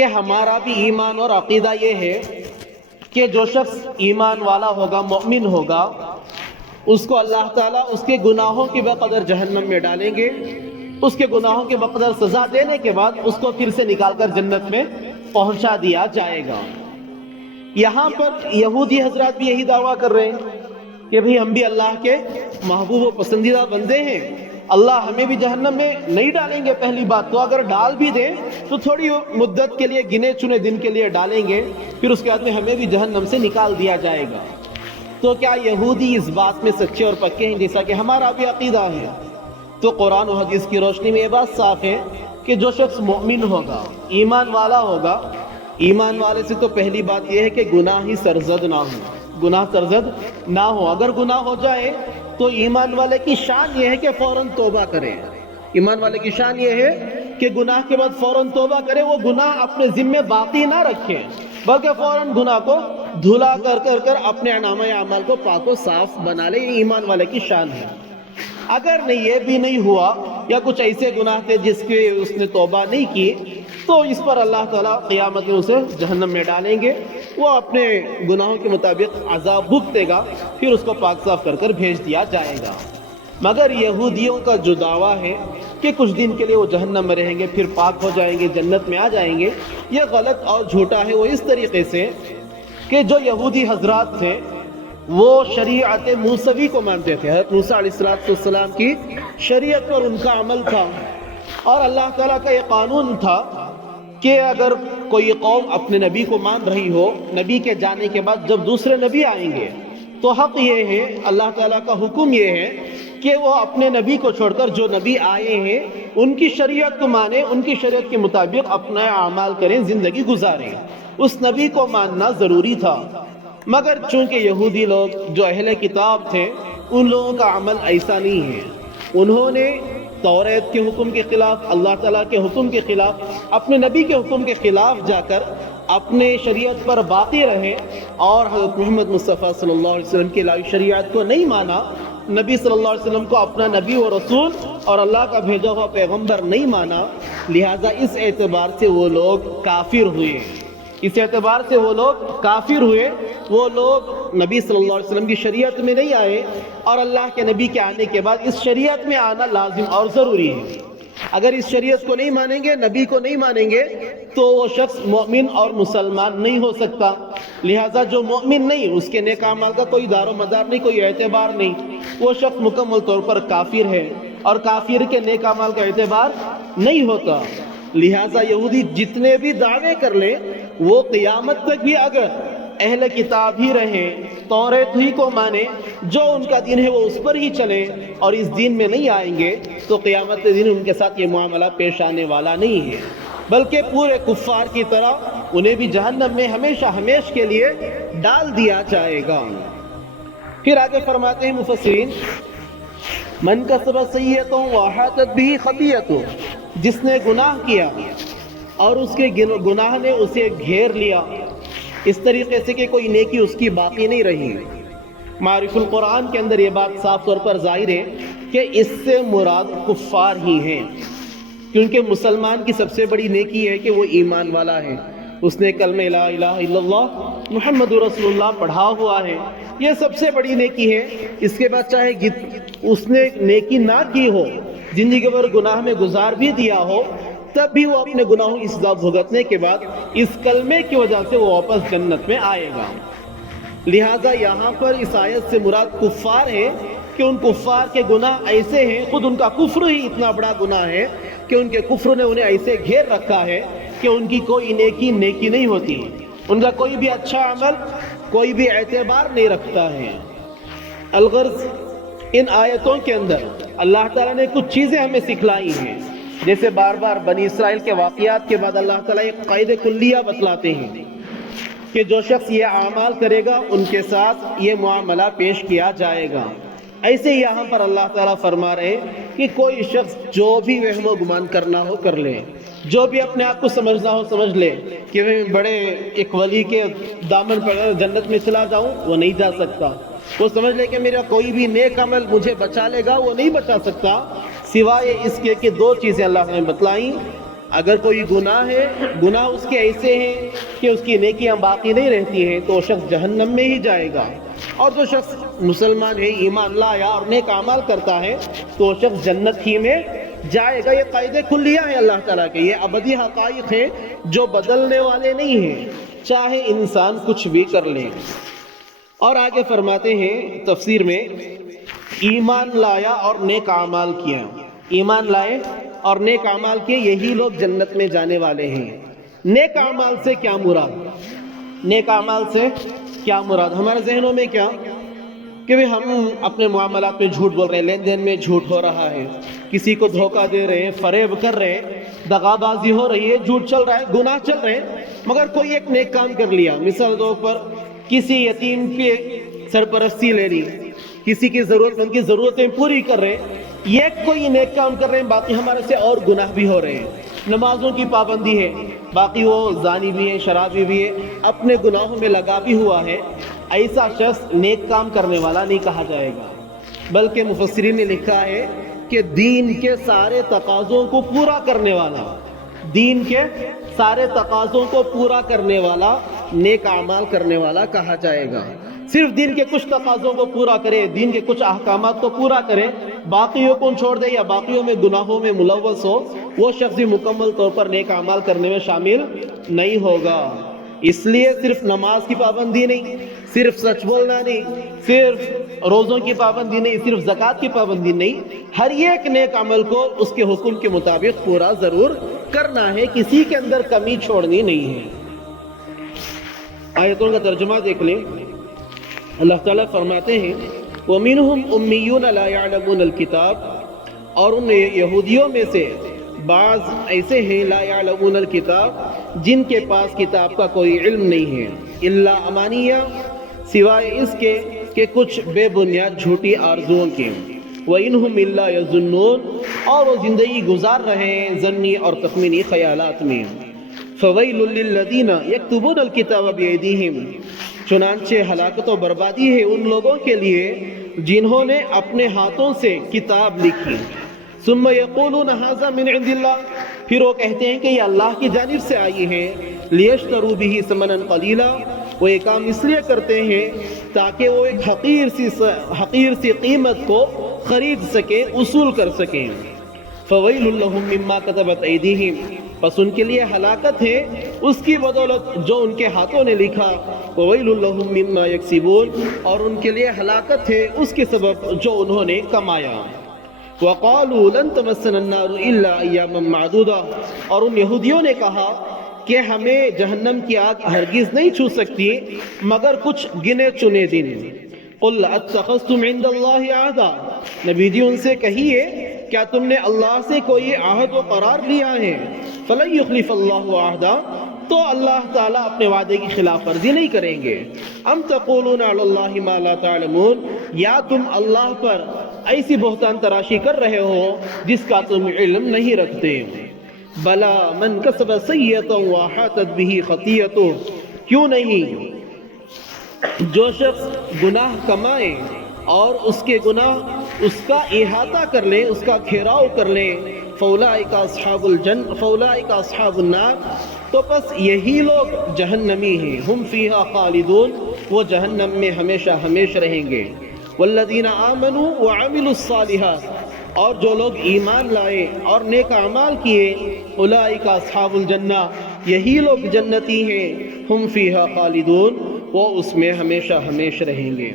کہ ہمارا بھی ایمان اور عقیدہ یہ ہے کہ جو شخص ایمان والا ہوگا، مومن ہوگا، اس کو اللہ تعالیٰ اس کے گناہوں کی بقدر جہنم میں ڈالیں گے، اس کے گناہوں کے بقدر سزا دینے کے بعد اس کو پھر سے نکال کر جنت میں پہنچا دیا جائے گا۔ یہاں پر یہودی حضرات بھی یہی دعویٰ کر رہے ہیں کہ بھئی ہم بھی اللہ کے محبوب و پسندیدہ بندے ہیں، اللہ ہمیں بھی جہنم میں نہیں ڈالیں گے۔ پہلی بات تو اگر ڈال بھی دیں تو تھوڑی مدت کے لیے، گنے چنے دن کے لیے ڈالیں گے، پھر اس کے بعد میں ہمیں بھی جہنم سے نکال دیا جائے گا۔ تو کیا یہودی اس بات میں سچے اور پکے ہیں جیسا کہ ہمارا بھی عقیدہ ہے؟ تو قرآن و حدیث کی روشنی میں یہ بات صاف ہے کہ جو شخص مومن ہوگا، ایمان والا ہوگا، ایمان والے سے تو پہلی بات یہ ہے کہ گناہ ہی سرزد نہ ہو، گناہ سرزد نہ ہو۔ اگر گناہ ہو جائے تو ایمان والے کی شان یہ ہے کہ فوراً توبہ کرے۔ ایمان والے کی شان یہ ہے کہ گناہ کے بعد فوراً توبہ کرے، وہ گناہ اپنے ذمے باقی نہ رکھے، بلکہ فوراً گناہ کو دھلا کر اپنے نامہ اعمال کو پاک و صاف بنا لے۔ یہ ایمان والے کی شان ہے۔ اگر نہیں یہ بھی نہیں ہوا، یا کچھ ایسے گناہ تھے جس کے اس نے توبہ نہیں کی، تو اس پر اللہ تعالیٰ قیامت میں اسے جہنم میں ڈالیں گے، وہ اپنے گناہوں کے مطابق عذاب بھگتے گا، پھر اس کو پاک صاف کر بھیج دیا جائے گا۔ مگر یہودیوں کا جو دعویٰ ہے کہ کچھ دن کے لیے وہ جہنم میں رہیں گے، پھر پاک ہو جائیں گے، جنت میں آ جائیں گے، یہ غلط اور جھوٹا ہے۔ وہ اس طریقے سے کہ جو یہودی حضرات تھے وہ شریعت موسوی کو مانتے تھے، حضرت موسیٰ علیہ السلام کی شریعت پر ان کا عمل تھا، اور اللہ تعالیٰ کا یہ قانون تھا کہ اگر کوئی قوم اپنے نبی کو مان رہی ہو، نبی کے جانے کے بعد جب دوسرے نبی آئیں گے تو حق یہ ہے، اللہ تعالیٰ کا حکم یہ ہے کہ وہ اپنے نبی کو چھوڑ کر جو نبی آئے ہیں ان کی شریعت کو مانیں، ان کی شریعت کے مطابق اپنا اعمال کریں، زندگی گزاریں۔ اس نبی کو ماننا ضروری تھا۔ مگر چونکہ یہودی لوگ جو اہل کتاب تھے، ان لوگوں کا عمل ایسا نہیں ہے۔ انہوں نے توریت کے حکم کے خلاف، اللہ تعالیٰ کے حکم کے خلاف، اپنے نبی کے حکم کے خلاف جا کر اپنے شریعت پر باقی رہے، اور حضرت محمد مصطفیٰ صلی اللہ علیہ وسلم کی الہی شریعت کو نہیں مانا، نبی صلی اللہ علیہ وسلم کو اپنا نبی و رسول اور اللہ کا بھیجا ہوا پیغمبر نہیں مانا، لہٰذا اس اعتبار سے وہ لوگ کافر ہوئے۔ اس اعتبار سے وہ لوگ کافر ہوئے، وہ لوگ نبی صلی اللہ علیہ وسلم کی شریعت میں نہیں آئے، اور اللہ کے نبی کے آنے کے بعد اس شریعت میں آنا لازم اور ضروری ہے۔ اگر اس شریعت کو نہیں مانیں گے، نبی کو نہیں مانیں گے، تو وہ شخص مومن اور مسلمان نہیں ہو سکتا۔ لہٰذا جو مومن نہیں، اس کے نیک اعمال کا کوئی دار و مدار نہیں، کوئی اعتبار نہیں، وہ شخص مکمل طور پر کافر ہے، اور کافر کے نیک اعمال کا اعتبار نہیں ہوتا۔ لہٰذا یہودی جتنے بھی دعوے کر لیں، وہ قیامت تک بھی اگر اہل کتاب ہی رہیں، توریت ہی کو مانیں، جو ان کا دین ہے وہ اس پر ہی چلیں، اور اس دین میں نہیں آئیں گے، تو قیامت کے دن ان کے ساتھ یہ معاملہ پیش آنے والا نہیں ہے، بلکہ پورے کفار کی طرح انہیں بھی جہنم میں ہمیشہ ہمیش کے لیے ڈال دیا جائے گا۔ پھر آگے فرماتے ہیں مفسرین، من کسب سیئۃ واحاطت بہ خطیئۃ، جس نے گناہ کیا اور اس کے گناہ نے اسے گھیر لیا، اس طریقے سے کہ کوئی نیکی اس کی باقی نہیں رہی۔ معارف القرآن کے اندر یہ بات صاف طور پر ظاہر ہے کہ اس سے مراد کفار ہی ہیں، کیونکہ مسلمان کی سب سے بڑی نیکی ہے کہ وہ ایمان والا ہے، اس نے کلمہ لا الہ الا اللہ محمد رسول اللہ پڑھا ہوا ہے، یہ سب سے بڑی نیکی ہے۔ اس کے بعد چاہے اس نے نیکی نہ کی ہو، زندگی بھر گناہ میں گزار بھی دیا ہو، تب بھی وہ اپنے گناہوں کی سزا بھگتنے کے بعد اس کلمے کی وجہ سے وہ واپس جنت میں آئے گا۔ لہٰذا یہاں پر اس آیت سے مراد کفار ہے کہ ان کفار کے گناہ ایسے ہیں، خود ان کا کفر ہی اتنا بڑا گناہ ہے کہ ان کے کفر نے انہیں ایسے گھیر رکھا ہے کہ ان کی کوئی نیکی نہیں ہوتی، ان کا کوئی بھی اچھا عمل کوئی بھی اعتبار نہیں رکھتا ہے۔ الغرض ان آیتوں کے اندر اللہ تعالیٰ نے کچھ چیزیں ہمیں سکھلائی ہیں، جیسے بار بار بنی اسرائیل کے واقعات کے بعد اللہ تعالیٰ ایک قاعدہ کلیہ بتلاتے ہیں کہ جو شخص یہ اعمال کرے گا ان کے ساتھ یہ معاملہ پیش کیا جائے گا۔ ایسے ہی یہاں پر اللہ تعالیٰ فرما رہے ہیں کہ کوئی شخص جو بھی وہم و گمان کرنا ہو کر لے، جو بھی اپنے آپ کو سمجھنا ہو سمجھ لے کہ میں بڑے ایک ولی کے دامن پر جنت میں چلا جاؤں، وہ نہیں جا سکتا۔ وہ سمجھ لے کہ میرا کوئی بھی نیک عمل مجھے بچا لے گا، وہ نہیں بچا سکتا، سوائے اس کے کہ دو چیزیں اللہ نے بتلائیں۔ اگر کوئی گناہ ہے، گناہ اس کے ایسے ہیں کہ اس کی نیکیاں باقی نہیں رہتی ہیں تو وہ شخص جہنم میں ہی جائے گا، اور جو شخص مسلمان ہے، ایمان لایا اور نیک اعمال کرتا ہے تو وہ شخص جنت ہی میں جائے گا۔ یہ قاعدے کلیہ ہیں اللہ تعالیٰ کے، یہ ابدی حقائق ہیں جو بدلنے والے نہیں ہیں، چاہے انسان کچھ بھی کر لے۔ اور آگے فرماتے ہیں تفسیر میں، ایمان لایا اور نیک اعمال کیا، ایمان لائے اور نیک اعمال کیے، یہی لوگ جنت میں جانے والے ہیں۔ نیک اعمال سے کیا مراد؟ نیک اعمال سے کیا مراد؟ ہمارے ذہنوں میں کیا کہ ہم اپنے معاملات میں جھوٹ بول رہے ہیں، لین دین میں جھوٹ ہو رہا ہے، کسی کو دھوکہ دے رہے ہیں، فریب کر رہے ہیں، دغا بازی ہو رہی ہے، جھوٹ چل رہا ہے، گناہ چل رہے ہیں، مگر کوئی ایک نیک کام کر لیا، مثال طور پر کسی یتیم کی سرپرستی لے لی، کسی کی ضرورت، ان کی ضرورتیں پوری کر رہے ہیں، یہ کوئی نیک کام کر رہے ہیں، باقی ہمارے سے اور گناہ بھی ہو رہے ہیں۔ نمازوں کی پابندی ہے، باقی وہ زانی بھی ہے، شرابی بھی ہے، اپنے گناہوں میں لگا بھی ہوا ہے، ایسا شخص نیک کام کرنے والا نہیں کہا جائے گا، بلکہ مفسرین نے لکھا ہے کہ دین کے سارے تقاضوں کو پورا کرنے والا، دین کے سارے تقاضوں کو پورا کرنے والا نیک اعمال کرنے والا کہا جائے گا۔ صرف دین کے کچھ تقاضوں کو پورا کرے، دین کے کچھ احکامات کو پورا کرے، باقیوں کو چھوڑ دے یا باقیوں میں گناہوں میں ملوث ہو، وہ شخص بھی مکمل طور پر نیک اعمال کرنے میں شامل نہیں ہوگا۔ اس لیے صرف نماز کی پابندی نہیں، صرف سچ بولنا نہیں، صرف روزوں کی پابندی نہیں، صرف زکوٰۃ کی پابندی نہیں، ہر ایک نیک عمل کو اس کے حکم کے مطابق پورا ضرور کرنا ہے، کسی کے اندر کمی چھوڑنی نہیں ہے۔ آیتوں کا ترجمہ دیکھ لیں، اللہ تعالیٰ فرماتے ہیں وَمِنْهُمْ أُمِّيُّونَ لَا يَعْلَمُونَ الْكِتَابَ، اور ان یہودیوں میں سے بعض ایسے ہیں لا يعلمون الکتاب، جن کے پاس کتاب کا کوئی علم نہیں ہے، الا امانیہ، سوائے اس کے کہ کچھ بے بنیاد جھوٹی آرزوؤں کے، وَإِنْهُمْ إِلَّا يَظُنُّونَ، اور وہ زندگی گزار رہے ہیں ظنی اور تخمینی خیالات میں۔ فَوَيْلٌ لِّلَّذِينَ يَكْتُبُونَ الْكِتَابَ بِأَيْدِيهِمْ، چنانچہ ہلاکت و بربادی ہے ان لوگوں کے لیے جنہوں نے اپنے ہاتھوں سے کتاب لکھی، ثم یقولون ھذا من عند اللہ، پھر وہ کہتے ہیں کہ یہ اللہ کی جانب سے آئی ہے، لیشتروا بہ ثمنا قلیلا، وہ یہ کام اس لیے کرتے ہیں تاکہ وہ ایک حقیر سی قیمت کو خرید سکیں، اصول کر سکیں۔ فویل لہم مما کتبت ایدیہم، پس ان کے لیے ہلاکت ہے اس کی بدولت جو ان کے ہاتھوں نے لکھا، وویل لہم مما یکسبون، اور ان کے لیے ہلاکت ہے اس کے سبب جو انہوں نے کمایا۔ وقالوا لن تمسنا النار الا ایاما معدودہ، اور ان یہودیوں نے کہا کہ ہمیں جہنم کی آگ ہرگز نہیں چھو سکتی مگر کچھ گنے چنے دن۔ قل اتخذتم عند اللہ عہدا، نبی جی ان سے کہیے کیا تم نے اللہ سے کوئی عہد و قرار لیا ہے؟ فلن یخلف اللہ عہدا، تو اللہ تعالیٰ اپنے وعدے کی خلاف ورزی نہیں کریں گے۔ ام تقولون علی اللہ ما لا تعلمون، یا تم اللہ پر ایسی بہتان تراشی کر رہے ہو جس کا تم علم نہیں رکھتے۔ بلا من کسب سیئۃ واحاطت بہ خطیئۃہ، کیوں نہیں، جو شخص گناہ کمائے اور اس کے گناہ اس کا احاطہ کر لے، اس کا گھیراؤ کر لے، فاولئک اصحاب الجنہ، فاولئک اصحاب النار، تو پس یہی لوگ جہنمی ہیں، ہم فیہا خالدون، وہ جہنم میں ہمیشہ ہمیشہ رہیں گے۔ والذین آمنوا وعملوا الصالحات، اور جو لوگ ایمان لائے اور نیک اعمال کیے، اولئک اصحاب الجنہ، یہی لوگ جنتی ہیں، ہم فیہا خالدون، وہ اس میں ہمیشہ ہمیشہ رہیں گے۔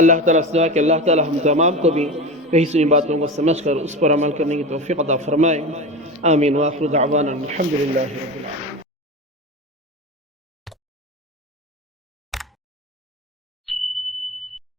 اللہ تعالیٰ سے دعا کہ اللہ تعالیٰ ہم تمام کو بھی کہیں سنی باتوں کو سمجھ کر اس پر عمل کرنے کی توفیق عطا فرمائے۔ آمین، وآخر دعوانا الحمدللہ رب العالمین۔